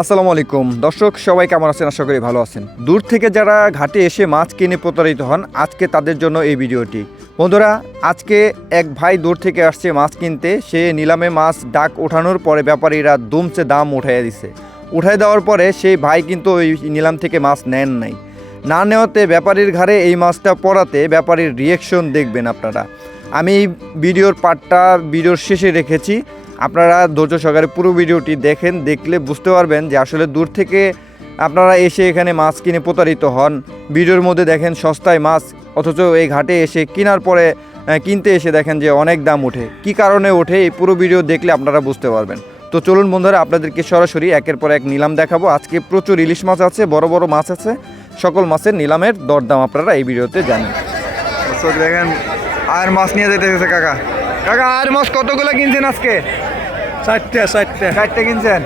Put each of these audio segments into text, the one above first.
আসসালামু আলাইকুম। দর্শক, সবাই কেমন আছেন? আশা করি ভালো আছেন। দূর থেকে যারা ঘাটে এসে মাছ কিনে প্রতারিত হন, আজকে তাদের জন্য এই ভিডিওটি। বন্ধুরা, আজকে এক ভাই দূর থেকে আসছে মাছ কিনতে। সে নিলামে মাছ ডাক ওঠানোর পরে ব্যাপারীরা দুমছে দাম উঠাইয়া দিছে। উঠাই দেওয়ার পরে সেই ভাই কিন্তু ওই নিলাম থেকে মাছ নেন নাই। না নেওয়াতে ব্যাপারীর ঘাড়ে এই মাছটা পড়াতে ব্যাপারীর রিয়েকশন দেখবেন আপনারা। আমি এই ভিডিওর পার্টটা ভিডিওর শেষে রেখেছি। আপনারা ধৈর্য সহকারে পুরো ভিডিওটি দেখেন, দেখলে বুঝতে পারবেন যে আসলে দূর থেকে আপনারা এসে এখানে মাছ কিনে প্রতারিত হন। ভিডিওর মধ্যে দেখেন সস্তায় মাছ, অথচ এই ঘাটে এসে কেনার পরে কিনতে এসে দেখেন যে অনেক দাম ওঠে। কি কারণে ওঠে এই পুরো ভিডিও দেখলে আপনারা বুঝতে পারবেন। তো চলুন বন্ধুরা, আপনাদেরকে সরাসরি একের পর এক নিলাম দেখাবো। আজকে প্রচুর ইলিশ মাছ আছে, বড় বড় মাছ আছে। সকল মাছের নিলামের দরদাম আপনারা এই ভিডিওতে জানেন। দেখেন আর মাছ নিয়ে যেতে গেছে কাকা। কাকা আর মাছ কতগুলো কিনছেন আজকে? চারটে চারটে। চারটে কিনছেন?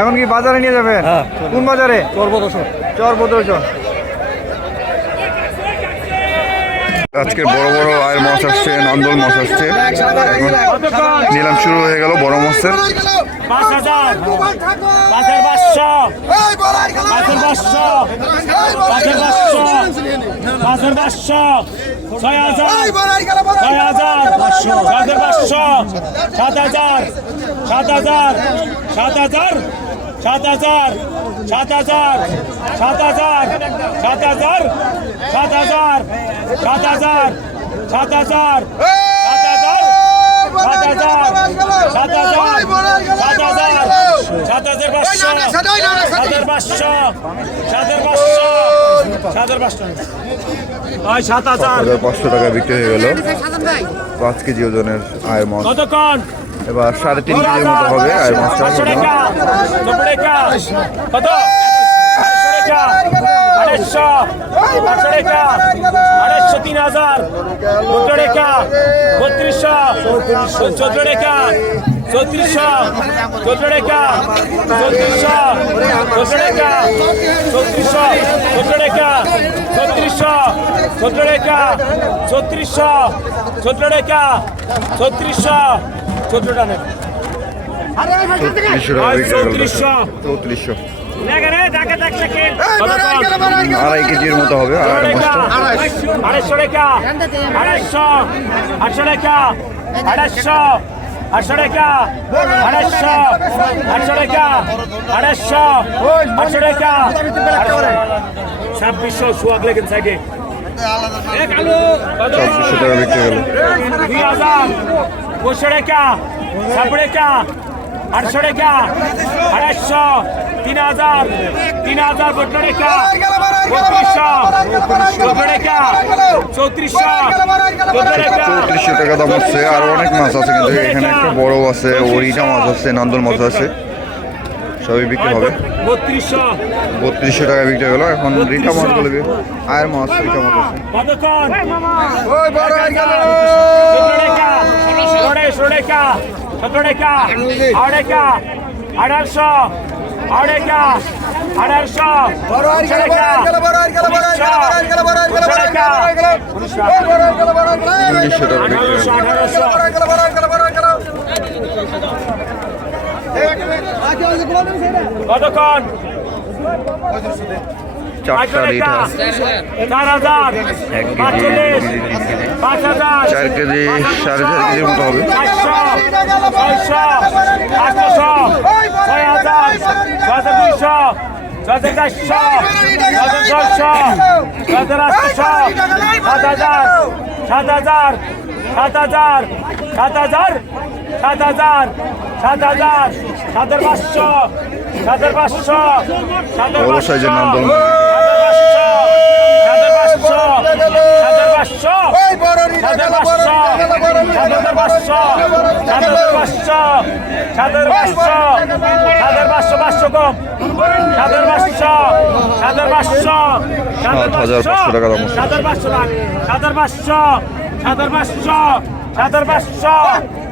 এখন কি বাজারে নিয়ে যাবেন? হ্যাঁ। কোন বাজারে? সর্বদশ চর বদলচর আজকে বড় বড় আয়ের মাছ আসছে নান্দল মাছ আসছে। নিলাম শুরু হয়ে গেল বড় মাছের। পাঁচ হাজার ছয় হাজার ছয় হাজার হাজার পাঁচশো সাত হাজার সাত হাজার সাত হাজার সাত হাজার সাত হাজার সাত হাজার সাত হাজার সাত হাজার সাত হাজার সাত হাজার সাত হাজার সাত হাজার সাত হাজার সাত হাজার পাঁচশো সাত হাজার পাঁচশো সাত হাজার পাঁচশো সাত হাজার পাঁচশো হাজার। হাজার পাঁচশো টাকা বিক্রি হয়ে গেল। পাঁচ কেজি ওজনের আয়ের মাছ এবার সাড়ে তিন কেজির মতো হবে আয়ের মাছটা আড়াইশো পাঁচশো টাকা। আড়াইশো তিন হাজার। বত্রিশশো। চোদ্দ টাকা। চৌত্রিশশো চোদ্দ টাকা চৌত্রিশশো চোদ্দ টাকা চৌত্রিশশো চোদ্দ টাকা চৌত্রিশশো চোদ্দ টাকা চৌত্রিশশো চোদ্দ টাকা চৌত্রিশশো চোদ্দ টাকা চৌত্রিশশো হয়ে আড়াইশো আড়াই কেজির মতো হবে আড়াই মাছটা টাকা আড়াইশো আটশো টাকা আড়াইশো আটশো টাকা আড়াইশো আটশো টাকা আড়াইশো আটশো টাকা। ছাব্বিশশো সোয়াগ লেগেন সাইডে টাকা বিক্রি দুই হাজার পঁচিশশো টাকা ছাব্বিশ টাকা আটশো টাকা আড়াইশো তিন হাজার তিন হাজার টাকা। চৌত্রিশশো টাকা দাম হচ্ছে আর অনেক মাছ আছে কিন্তু এখানে একটা বড় আছে ওরিটা মাছ আছে নান্দল মাছ আছে সবই বিক্রি হবে। বত্রিশশো বত্রিশশো টাকা বিক্রি হলো এখন রিটা মাছগুলো বি- আয়ের মাছ রিটা মাছ আছে। কতক্ষণ আড়াইটা আড়াইশো আঠারোশো আঠারোশো। কতক্ষণ? চারটা লিটার এক কেজি চার কেজি সাড়ে চার কেজির মতো হবে ছশো চারশো ছশো ছশো সাত হাজার সাত হাজার সাত হাজার সাত হাজার সাত হাজার সাত হাজার সাতের পাঁচশো বড় সাইজের নাম বলুন সাদের বাসশো সাদের বাসশো বাসশো কম সাদের বাসশো সাদের বাসশো সাত হাজার পাঁচশো টাকা দাম সাদের বাসশো সাদের বাসশো সাদের বাসশো সাদের বাসশো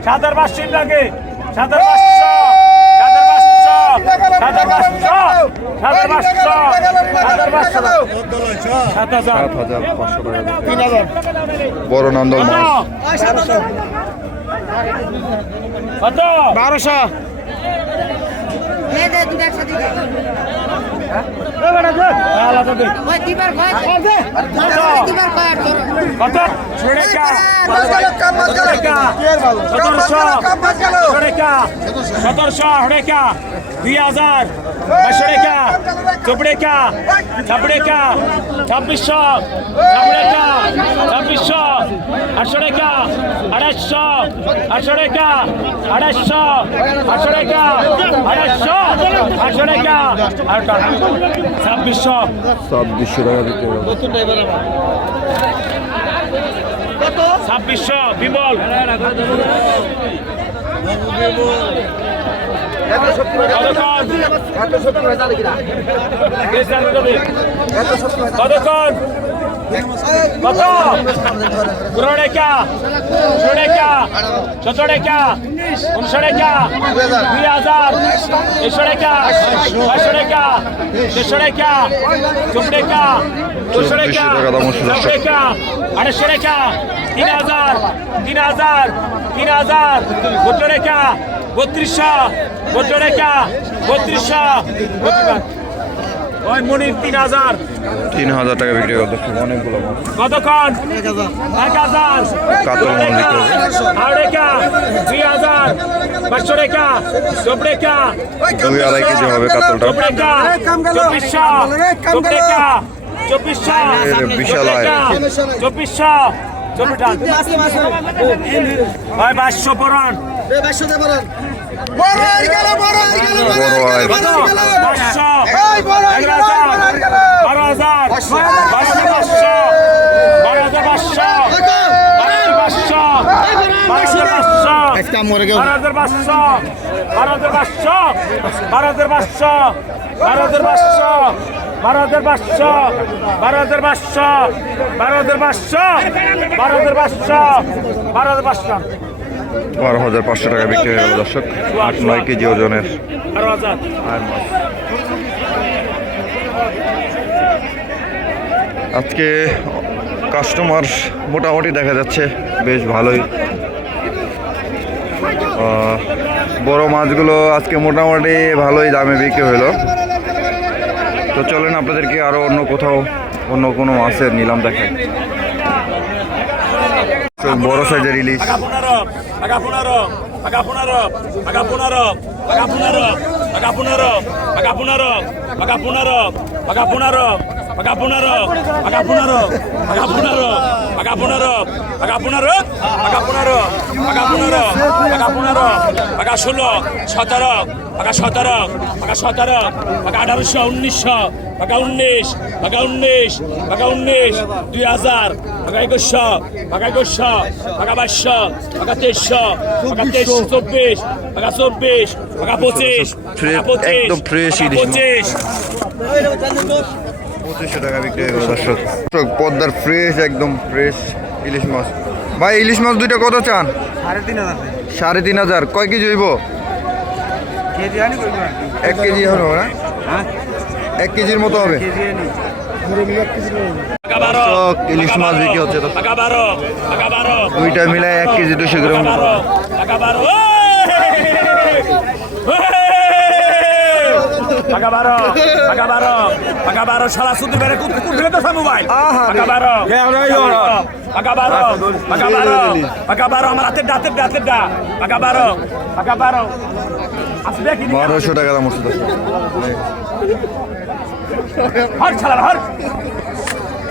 সাদের বাসশো লাগে সাদের বাসশো সাত হাজার পাঁচশো টাকা বড় নন্দল মাছ কত বারোশো সতেরোশো হরেকা দুই হাজার রেখা চোপড়েকা ছাপড়েকা ছাব্বিশশো ছাপড়েকা ছাব্বিশশো আটশো রেখা আড়াইশো আটশো রেখা আড়াইশো আটশো রেখা আড়াইশো আটশো রেখা আটটা ছাব্বিশশো ছাব্বিশশো টাকা ছাব্বিশশো বিমল। এত শক্তি হয়ে যাবে এত শক্তি হয়ে যাবে কিনা এত শক্তি হয়ে যাবে बताओ गुरोड़े क्या छोड़े क्या छोड़े क्या उनसड़े क्या वी आजाद इसड़े क्या अछड़े क्या तिसड़े क्या चुपड़े क्या चुसड़े क्या चपड़े क्या अड़सड़े क्या तीन हजार तीन हजार तीन हजार गुटड़े क्या বত্রিশশো বত্রেকা বত্রিশশো ওই মনির তিন হাজার। তিন হাজার টাকা বিক্রি করতে অনেকগুলো। কতক্ষণ? এক হাজার। কাতল মন আড়েকা দুই হাজার। পাঁচশো রেখা চোপড়েকা দুই আড়াই বড় আয় কত পাঁচশো এগারো হাজার বারো হাজার পাঁচশো পাঁচশো বারো হাজার পাঁচশো পাঁচশো পাঁচশো বারো হাজার পাঁচশো। বারো হাজার পাঁচশো টাকা বিক্রি হয়ে গেল, দর্শক। আট, নয় কেজি ওজনের আজকে কাস্টমার মোটামুটি দেখা যাচ্ছে বেশ ভালোই। বড় মাছগুলো আজকে মোটামুটি ভালোই দামে বিক্রি হলো। তো চলেন আপনাদেরকে আরও অন্য কোথাও অন্য কোনো মাছের নিলাম দেখায় বড় সাইজের ইলিশ আগা পনেরো আগা পনেরো আগা পনেরো আগা পনেরো আগা পনেরো আগা পনেরো আগা পনেরো আগা পনেরো আগা পনেরো আগা পনেরো আগা ষোলো সতেরো আগা সতেরো আগা সতেরো আগা আঠারোশো উনিশশো আগা উনিশ আগা উনিশ আগা উনিশ দুই হাজার আগা একুশশো আগা একুশশো আগা বাইশশো আগা তেইশশো আগা তেইশশো চব্বিশ আগা চব্বিশ পঁচিশ পঁচিশ। পঁচিশ পঁচিশশো টাকা বিক্রি হয়ে গেল দর্শক দর্শক, পদ্মার ফ্রেশ একদম ফ্রেশ ইলিশ মাছ। ভাই ইলিশ মাছ দুইটা কত চান? সাড়ে তিন হাজার। কয় কেজি হইব? এক কেজি হবে না? এক কেজির মতো হবে? ইলিশ মাছ বিক্রি হচ্ছে দুইটা মিলায় এক কেজি দুশো গ্রাম। পাকা বারো পাকা বারো পাকা বারো সারা সুতি বেড়ে কুকুর ফেলে দেশ মোবাইল পাকা বারো পাকা বারো পাকা বারো পাকা বারো আমার হাতের ডা হাতের ডা হাতের ডা পাকা বারো পাকা বারো বারোশো টাকা দাম ওষুধ হর ছাড়ার হর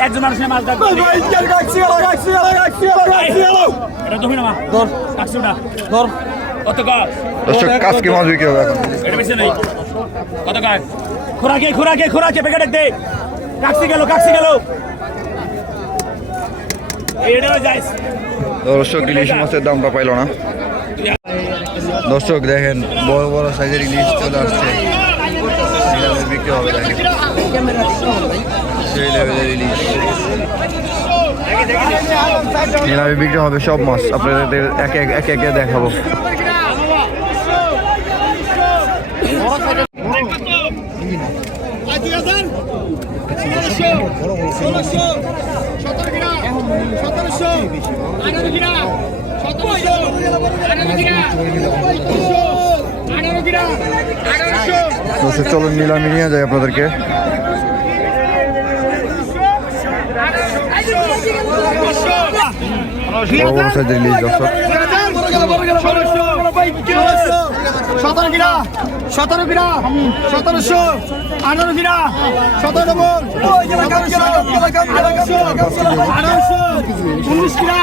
একজন মানুষের মাছ ডাকবে এটা তুমি না ধর কাকসি ওটা ধর কত কাজ কাজ কি মাছ বিক্রি হবে এখন এটা বেশি নেই কত খোরাকে খোরাকে খোরাকে প্যাকেট দে কাকসি গেল কাকসি গেল। এটা যাইস দর্শক ইলিশ মাছের দামটা পাইল না। দর্শক দেখেন বড় বড় সাইজের ইলিশ চলে আসছে। বিক্রি হবে সেই লেভেলের ইলিশ। নিলামে বিক্রি হবে সব মাছ। আপনাদের এক এক এক দেখাবো দর্শক চলুন নিলামে নিয়ে যায় আপনাদেরকে। বড় বড় সাইজের দর্শক। সতেরো কিনা সতেরো কিনা, সতেরোশো, আঠারো কিরা সতেরো আঠারোশো উনিশ কিরা।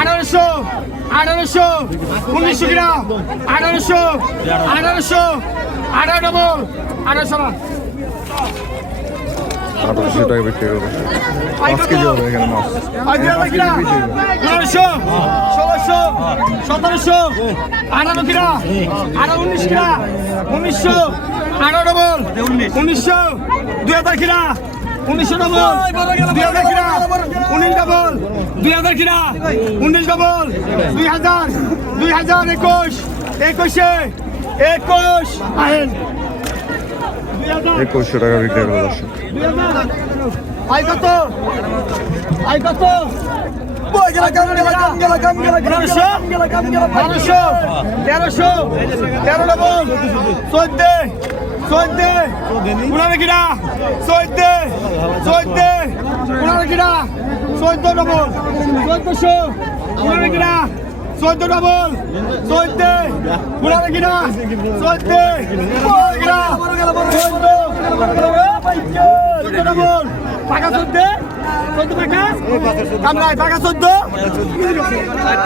আঠারোশো আঠারোশো উনিশশো কিরা আঠারোশো আঠারোশো, আঠারো ডবল আঠারোশো আঠারোশো টাকা বিক্রি করবে। পাঁচ কেজি হবে এখানে মাছ। পনেরোশো ষোলোশো সতেরোশো আঠারো কিনা? আঠারো উনিশ কিনা? উনিশশো আঠারো ডবল উনিশশো দুই হাজার কিনা? উনিশশো ডবল দুই হাজার কিনা? উনিশ ডবল দুই হাজার কিনা? উনিশ ডবল দুই হাজার দুই হাজার একুশ একুশে একুশ আহেন। একুশশো টাকা বিক্রি করবে দর্শক। তেরোশো? তেরো ডবল চোদ্দ? চোদ্দ? কিনা চোদ্দ? চোদ্দ? পুরানো কিনা চোদ্দ ডবল চোদ্দশো? কিনা চোদ্দ ডবল চোদ্দ পুরানো কিনা চোদ্দ কিনা চোদ্দ চোদ্দ ডবল টাকা চোদ্দ চোদ্দ টাকা কামরায় টাকা চোদ্দ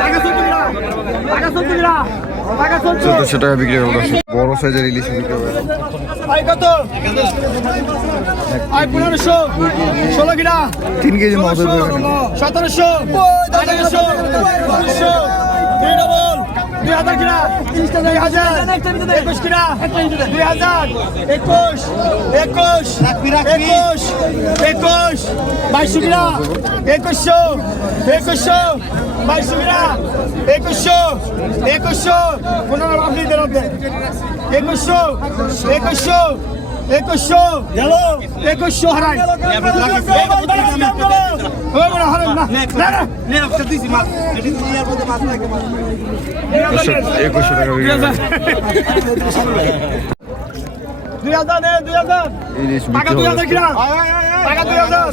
টাকা চোদ্দ কিনা চোদ্দ কিনা চোদ্দশো টাকা বিক্রি দর্শক বড় সাইজের ইলিশ বিক্রি হবে তিন কেজি মাছ সতেরোশো দুই ডবল দুই হাজার কিনা দুই হাজার, একুশ কিনা, দুই হাজার, একুশ একুশ একুশ একুশ, বাইশশো কিনা, একুশশো একুশশো, বাইশশো কিনা, একুশশো একুশশো পনেরো আপনি দেন একুশশো একুশশো একুশশো গেল। একুশশো হারাই। একুশশো টাকা দুই হাজার নে দুই হাজার টাকা দুই হাজার কিনা টাকা দুই হাজার,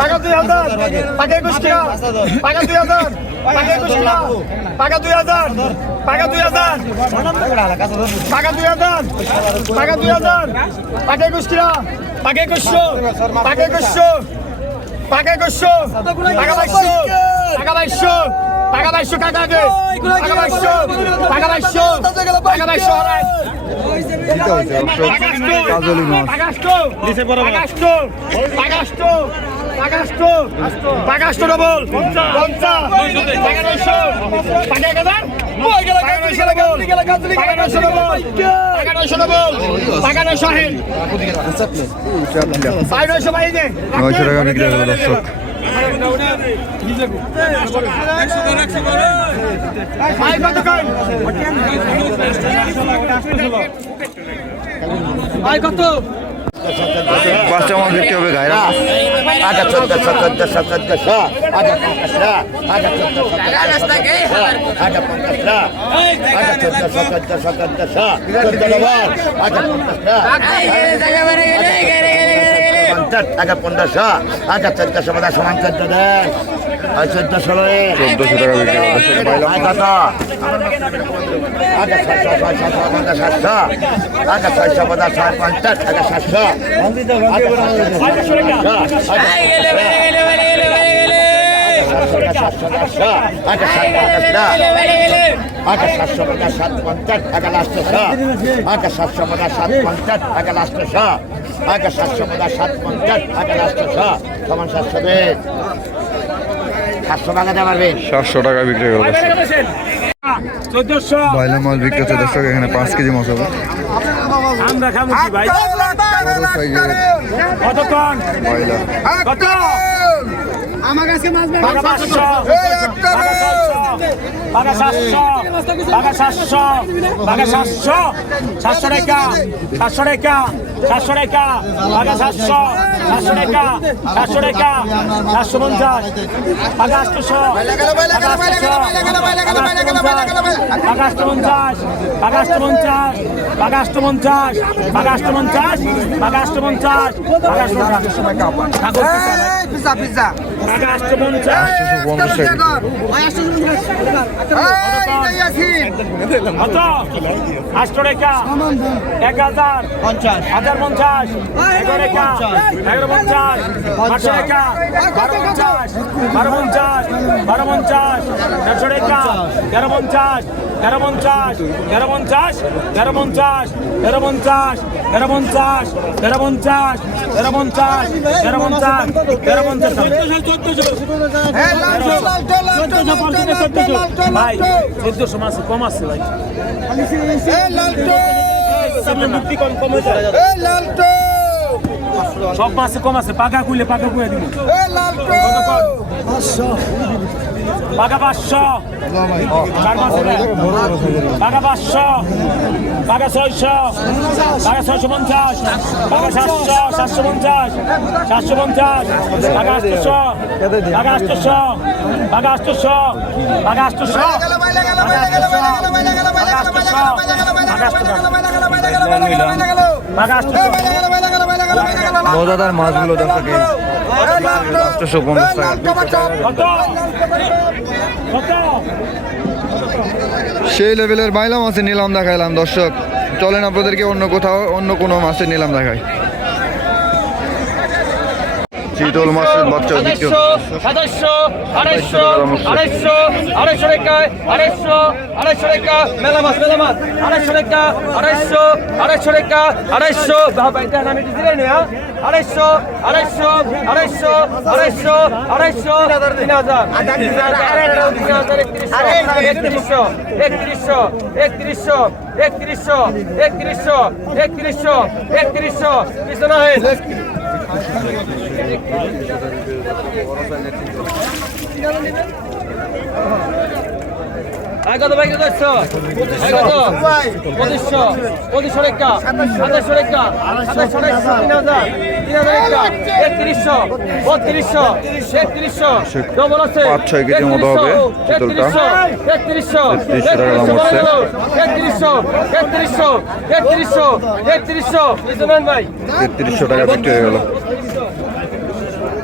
টাকা দুই হাজার, টাকা একুশ কিনা টাকা দুই হাজার, টাকা একুশ কিনা টাকা দুই হাজার, টাকা দুই হাজার, টাকা দুই হাজার, টাকা দুই হাজার, টাকা একুশ কিনা টাকা একুশশো টাকা একুশশো টাকা একুশশো, টাকা বাইশশো টাকা বাইশশো টাকা বাইশশো, টাকা আগে, টাকা বাইশশো টাকা বাইশশো টাকা বাইশশো হচ্ছে দর্শক কাজলি মাছ নয়শো টাকা বিক্রি করবে দর্শক। পাঁচটা মাছ বিক্রি হবে গায়রা আটা চোদ্দশো চোদ্দশো চোদ্দশো আটা পঞ্চাশটা আটা চোদ্দশো আটা পঞ্চাশটা আটা চোদ্দশো চোদ্দশো চোদ্দশো চোদ্দ ডবল আটা পঞ্চাশটা পঞ্চাশ টাকা পনেরোশো আচ্ছা চোদ্দশো পঞ্চাশ সমান চোদ্দ দেন আর চোদ্দ ষোলো চোদ্দশো টাকা বিক্রি করবে দর্শক পাইলাম কত আটা ছয়শো ছয়শো পঞ্চাশ সাতশো। আটা ছয়শো পঞ্চাশ ছয় পঞ্চাশ টাকা সাতশো। এখানে পাঁচ কেজি মাছ হবে আমরা খাব কি কত কত আমার কাছে মাছ বাঘা পাঁচশো বাঘা সাতশো। বাঘা সাতশো। বাঘা সাতশো। সাতশো। রেখা। সাতশো রেখা। সাতশো রেখা। বাঘা সাতশো। সাতশো রেখা। সাতশো রেখা। সাতশো পঞ্চাশ। বাঘা আটশো। বাঘাষ্ট পঞ্চাশ। বাঘাষ্ট পঞ্চাশ। বাঘাষ্ট পঞ্চাশ। বাঘাষ্ট পঞ্চাশ। বাঘাষ্ট পঞ্চাশ। বাঘাষ্ট পঞ্চাশ। পিজা পিজা এক হাজার পঞ্চাশ হাজার পঞ্চাশ এগারো এগারো পঞ্চাশ আটশো টাকা বারো পঞ্চাশ বারো পঞ্চাশ বারো পঞ্চাশ দেড়শো টাকা তেরো পঞ্চাশ তেরো পঞ্চাশ তেরো পঞ্চাশ তেরো পঞ্চাশ তেরো পঞ্চাশ তেরো পঞ্চাশ তেরো পঞ্চাশ তেরো পঞ্চাশ তেরো পঞ্চাশ তেরো পঞ্চাশ। ভাই চোদ্দশো মাসে কম আছে ভাই। মুক্তি কম কমে যায় সব মাসে কম আছে পাকা কুইলে পাকা কুয়ে দিব পাকা পাঁচশো চার মাসে পাকা পাঁচশো পাকা ছয়শো পাকা ছয়শো পঞ্চাশ পাকা সাতশো সাতশো পঞ্চাশ সাতশো পঞ্চাশ পাকা আটশোশো পাকা আটশোশো পাকা আটশোশো পাকা আটশোশো পাকা আটশোশো মজাদার মাছগুলো দর্শক এই পঞ্চাশ সেই লেভেলের বাইলা মাছের নিলাম দেখাইলাম। দর্শক চলেন আপনাদেরকে অন্য কোথাও অন্য কোনো মাছের নিলাম দেখাই। চিতল মাছের বাচ্চা বিক্রি। সাতাশশো আড়াইশো আড়াইশো আড়াইশো টাকা আড়াইশো আড়াইশো টাকা মেলা মাছ মেলা মাছ আড়াইশো টাকা আড়াইশো আড়াইশো টাকা আড়াইশো আমি দিলে নি হ্যাঁ আড়াইশো আড়াইশো আড়াইশো আড়াইশো আড়াইশো তিন হাজার তিন হাজার একত্রিশশো একত্রিশশো একত্রিশশো একত্রিশশো একত্রিশশো একত্রিশশো একত্রিশশো কিছু না হয় আয় কত ভাই কত আয় কত পঁচিশশো রেখা। সাতাশশো রেখা। সাতাশশো রেখা। তিন হাজার। পাঁচ ছয় কেজির মতো হবে চিতলটা তেত্রিশশো টাকা দাম হচ্ছে। তেত্রিশশো টাকা বিক্রি হয়ে গেল।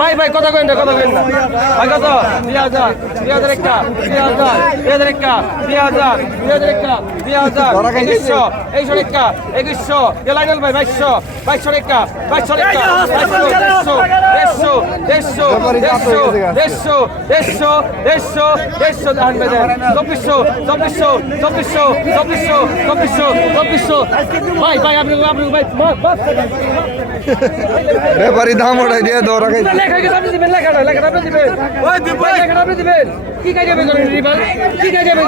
ভাই ভাই ভাই কোনো কাইকে কোনো না। ভাই কথা কথা কত দুই হাজার দুই হাজার একটা দুই হাজার দুই হাজার একটা দুই হাজার দুই হাজার একটা দুই হাজার একুশশো এইশো একটা একুশশো। গেলাইনাল ভাই বাইশশো বাইশশো একটা বাইশশো একটা বাইশশো দেড়শো দেড়শো দেড়শো দেড়শো দেড়শো দেড়শো দেড়শো ধান বেঁধে চব্বিশশো চব্বিশশো চব্বিশশো চব্বিশশো চব্বিশশো চব্বিশশো। ভাই ভাই আপনি আপনি ভাই ব্যাপারি দাম ওটাই দিয়ে দৌড় রাখাই কি কাজ হবে কি কাজ হবে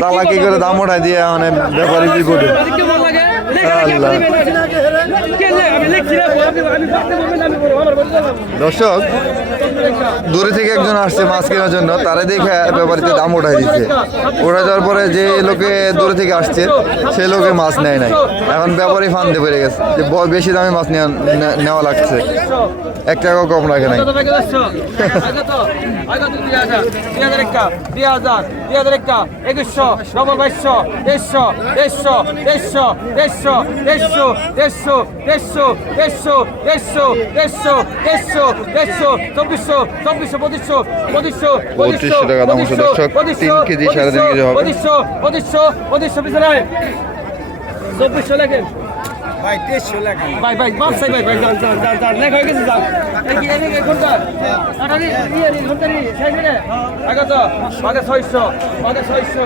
চালাকি করে দাম ওঠাই দিয়ে মানে ব্যাপারী বিপদে। আল্লাহ। দর্শক দূরে থেকে একজন আসছে মাছ কেনার জন্য তারা দেখে ব্যাপারীতে দাম ওঠাই দিচ্ছে ওঠা যাওয়ার পরে যে লোকে দূরে থেকে আসছে সে লোকে মাছ নেয় নাই এখন ব্যাপারী ফান্দে পড়ে গেছে যে বেশি দামে মাছ নেওয়া লাগছে এক টাকাও কম রাখে নাই একুশশো নব্বই বাইশশো দেড়শো দেড়শো দেড়শো দেড়শো দেড়শো দেড়শো দেড়শো দেড়শো দেড়শো দেড়শো দেড়শো দেড়শো চব্বিশশো চব্বিশশো পঁচিশশো পঁচিশশো পঁচিশশো কেজি হবে। পঁচিশশো পঁচিশশো পঁচিশশো পিছনে চব্বিশশো লেখেন। ভাই দেড়শো লেখা ভাই ভাই বাপ সাই ভাই ভাই যান যান যান যান লেখা হয়ে গেছে যান। এই কি এই কোনটা আটারি ইয়ে কোনটা নি সাইকেলে আগে তো আগে 600 আগে 600